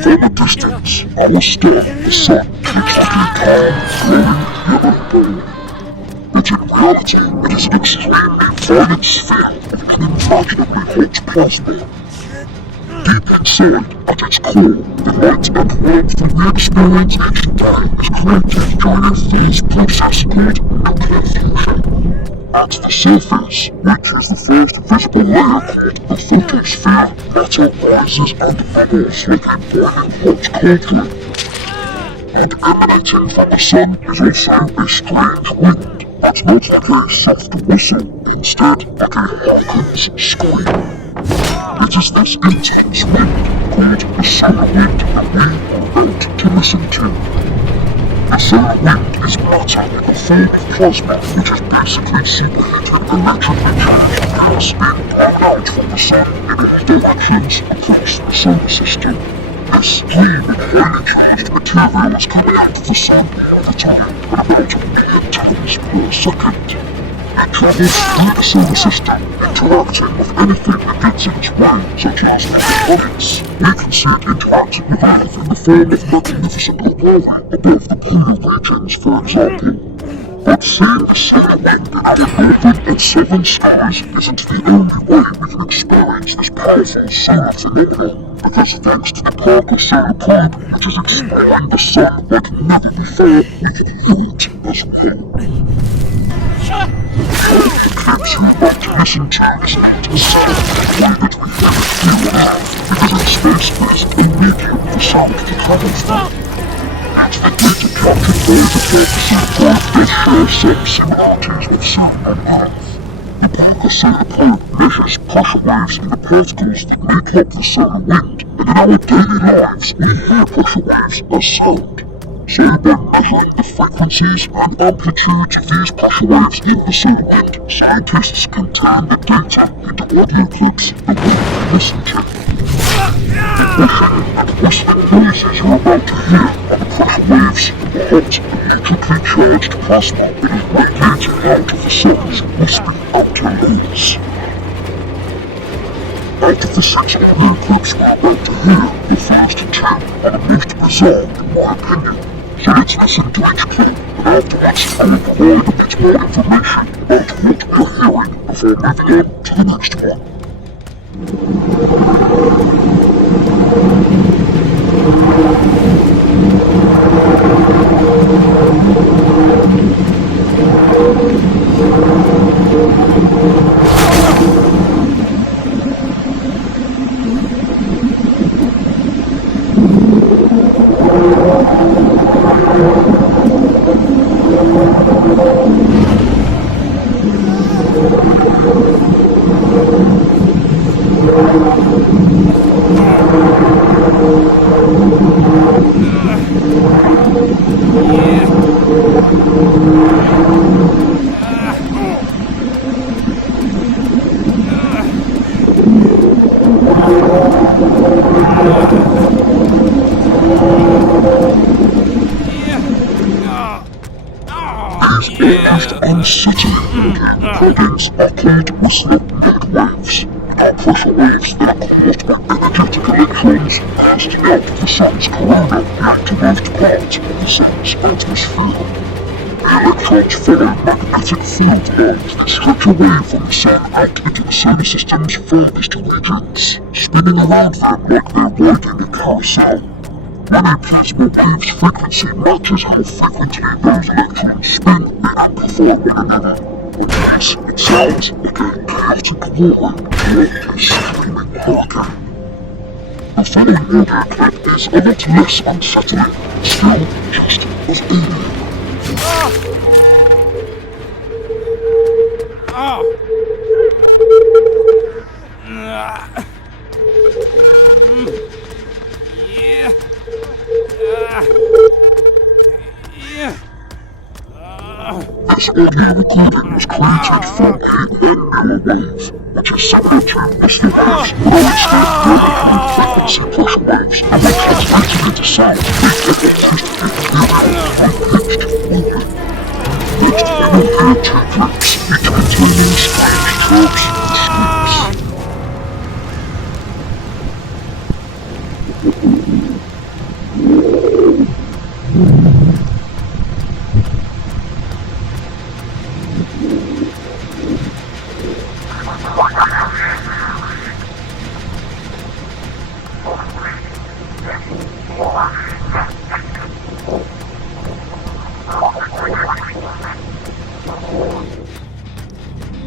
From a distance, our star, the sun, keeps looking calm, glowing, yellow and bold. But in reality, it is an extremely violent sphere of unimaginably hot plasma. Deep inside, at its core, the light and warmth from the experience each day is created during a phase process called nuclear fusion. At the surface, which is the first visible layer called the photosphere, matter rises and bubbles like a boiling hot cauldron. And emanating from the sun is also a strange wind, but not like a soft whistle, instead like a Hawkins scream. It is this intense wind, called the solar wind, that we are about to listen to. The solar wind is matter in the form of plasma, which is basically superheated electrically charged gas being blown out from the sun in all directions across the solar system. This steam and highly charged material is coming out of the sun all the time at about 1 million tons per second. It travels through the solar system, interacting with anything that gets in its way, such as planets. We can see it interacting with Earth in the form of magnificent aurorae above the polar regions, for example. But seeing the solar wind in our northern and southern skies isn't the only way we can experience this powerful solar phenomenon, because thanks to the Parker Solar Probe, which is exploring the sun like never before, we can hear it as well. The clips you're about to listen to is not a sound the way that we hear it here on Earth, because in space there's a medium for sound to travel through. And the data captured by the Parker Solar Probe does share some similarities with sound on Earth. The Parker Solar Probe measures pressure waves in the particles that make up the solar wind, and in our daily lives we hear pressure waves as sound. So by measuring the frequencies and amplitudes of these pressure waves in the solar wind, scientists can turn the data into audio clips that we can listen to. The whooshing and whistling noises you're about to hear are the pressure waves of the hot and electrically charged plasma that is radiating out of the sun's wispy outer layers. Out of the 6 audio clips we're about to hear, the first 2 are the most bizarre in my opinion. So let's listen to each clip, and afterwards I will provide a bit more information about what we're hearing before moving on to the next one. Almost unsettling holdings are called Whistle-made waves, and are pressure waves that are caused by energetic electrons passed out of the sun's corona into most parts of the sun's atmosphere. The electrons follow magnetic field lines that stretch away from the sun out into the solar system's farthest regions, spinning around them like they're riding a carousel. When a plasma wave's frequency matches how frequently those electrons spin, they amplify one another, which means it sounds like a chaotic roaring, loud, screaming hurricane. The following audio clip is a lot less unsettling, still just as alien. This audio recording was created from a nebula wave, which is similar to crystal waves, but on its frequency pressure waves, and when translated into sound, make electricity high-pitched moving. Next, we will hear two clips, each containing strange talks and screams.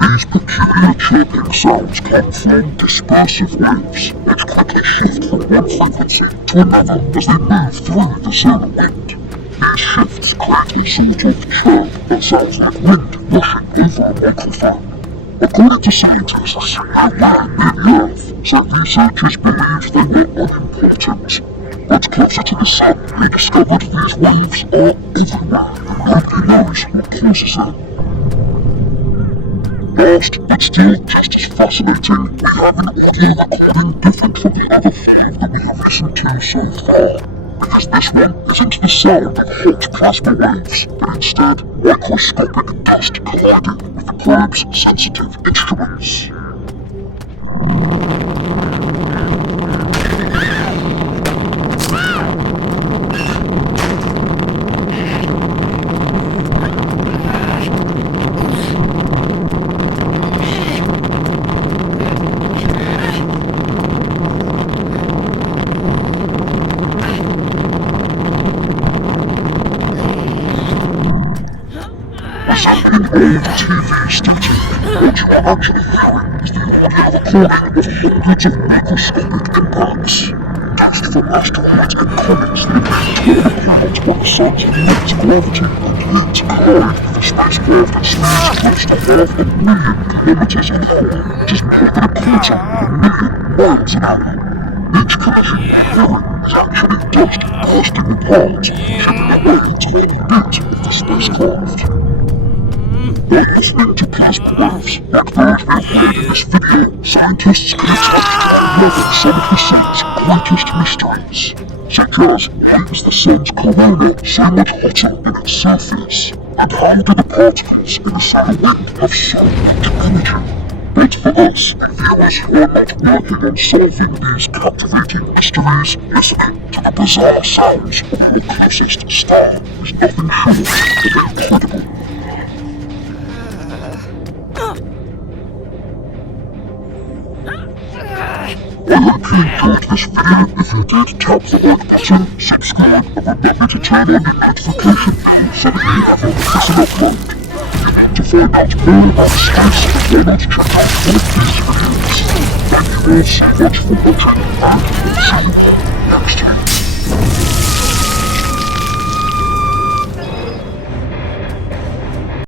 These peculiar chirping sounds come from dispersive waves, which quickly shift from one frequency to another as they move through the solar wind. These shifts create a sort of chirp that sounds like wind rushing over a microphone. According to scientists, they're rare near the Earth, so researchers believed they were unimportant. But closer to the sun, they discovered these waves are everywhere, and nobody knows what causes them. Last, but still just as fascinating, we have an audio recording different from the other five that we have listened to so far. Because this one isn't the sound of hot plasma waves, but instead microscopic dust colliding with the probe's sensitive instruments. Resembling old TV static, what you are actually hearing is the audio recording of hundreds of microscopic impacts. Dust from asteroids and comets living torn apart by the sun's immense gravity and heat collide with a spacecraft at speeds close to 500,000 kilometers an hour, which is more than a quarter of a million miles an hour. Each collision you're hearing is actually dust bursting apart, shipping away a tiny bit of the spacecraft. By listening to plasma waves, like those we've heard in this video, scientists can unravel some of the sun's greatest mysteries, such as why is the sun's corona so much hotter than its surface, and how do the particles in the solar wind have so much energy? But for us, the viewers who are not working on solving these captivating mysteries, listening to the bizarre sounds of your closest star is nothing short of incredible. I hope you enjoyed this video. If you did, tap the like button, subscribe, and remember to turn on the notification bell so that you never miss an upload. To find out more about space, why not check out one of these videos. Thank you all so much for watching, and we'll see you all next time.